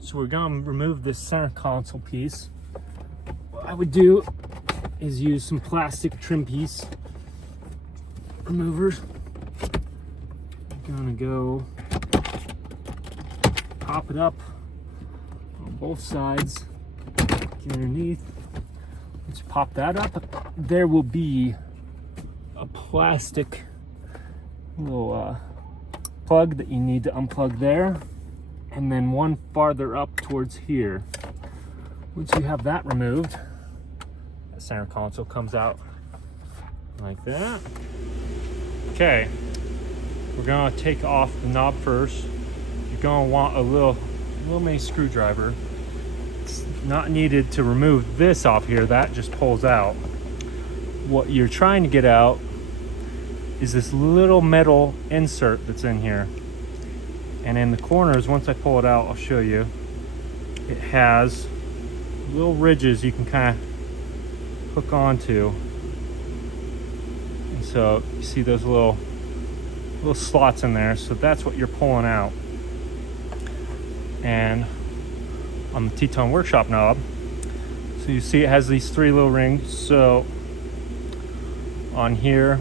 So we're gonna remove this center console piece. What I would do is use some plastic trim piece removers. I'm gonna go pop it up on both sides, get underneath. Once you pop that up, there will be a plastic little plug that you need to unplug there, and then one farther up towards here. Once you have that removed, that center console comes out like that. Okay, we're gonna take off the knob first. You're gonna want a little mini screwdriver. It's not needed to remove this off here, that just pulls out. What you're trying to get out is this little metal insert that's in here. And in the corners, once I pull it out, I'll show you, it has little ridges you can kind of hook onto. And so you see those little slots in there, so that's what you're pulling out. And on the Teton Workshop knob, so you see it has these three little rings. So on here,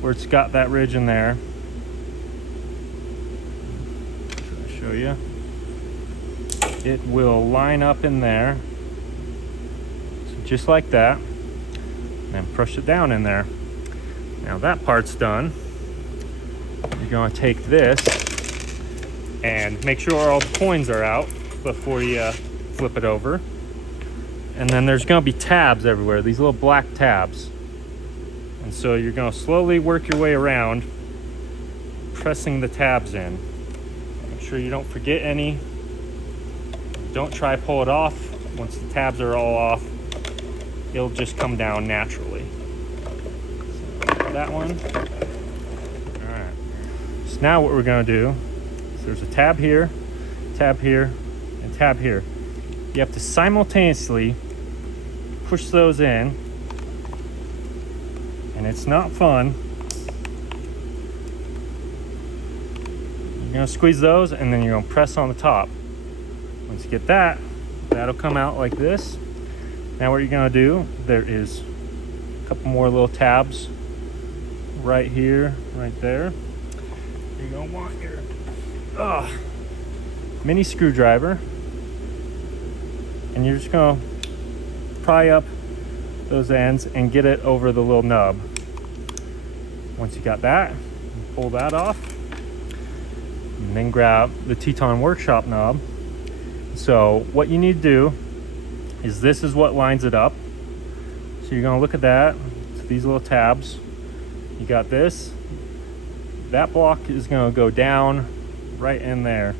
where it's got that ridge in there, I'll show you, it will line up in there, so just like that, and then push it down in there. Now that part's done. You're going to take this and make sure all the coins are out before you flip it over. And then there's going to be tabs everywhere, these little black tabs. And so you're going to slowly work your way around, pressing the tabs in. Make sure you don't forget any. Don't try to pull it off. Once the tabs are all off, it'll just come down naturally. So that one. All right. So now what we're going to do is there's a tab here, and tab here. You have to simultaneously push those in. And it's not fun. You're gonna squeeze those and then you're gonna press on the top. Once you get that, that'll come out like this. Now what you're gonna do, there is a couple more little tabs right here, right there. You're gonna want your mini screwdriver, and you're just gonna pry up those ends and get it over the little nub. Once you got that, pull that off, and then grab the Teton Workshop knob. So what you need to do is, this is what lines it up. So you're gonna look at that, so these little tabs. You got this. That block is gonna go down right in there.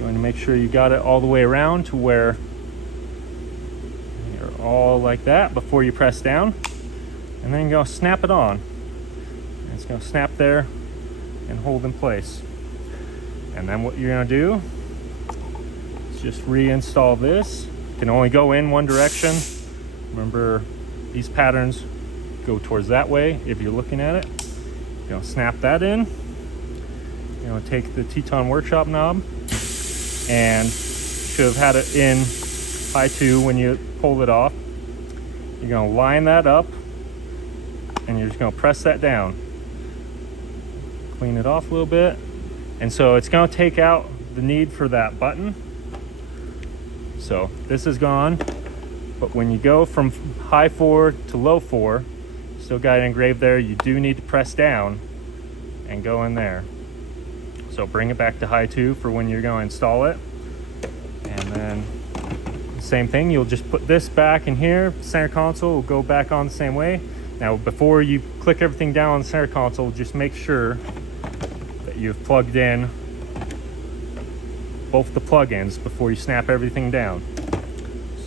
Going to make sure you got it all the way around to where you're all like that before you press down, and then you're going to snap it on. And it's going to snap there and hold in place. And then what you're going to do is just reinstall this. It can only go in one direction. Remember, these patterns go towards that way if you're looking at it. You're going to snap that in. You're going to take the Teton Workshop knob, and should have had it in high 2 when you pulled it off. You're going to line that up, and you're just going to press that down. Clean it off a little bit. And so it's going to take out the need for that button. So this is gone. But when you go from high 4 to low 4, still got it engraved there, you do need to press down and go in there. So bring it back to high 2 for when you're going to install it. And then same thing, you'll just put this back in here. Center console will go back on the same way. Now before you click everything down on the center console, just make sure that you've plugged in both the plug-ins before you snap everything down.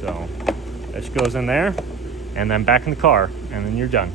So this goes in there, and then back in the car, and then you're done.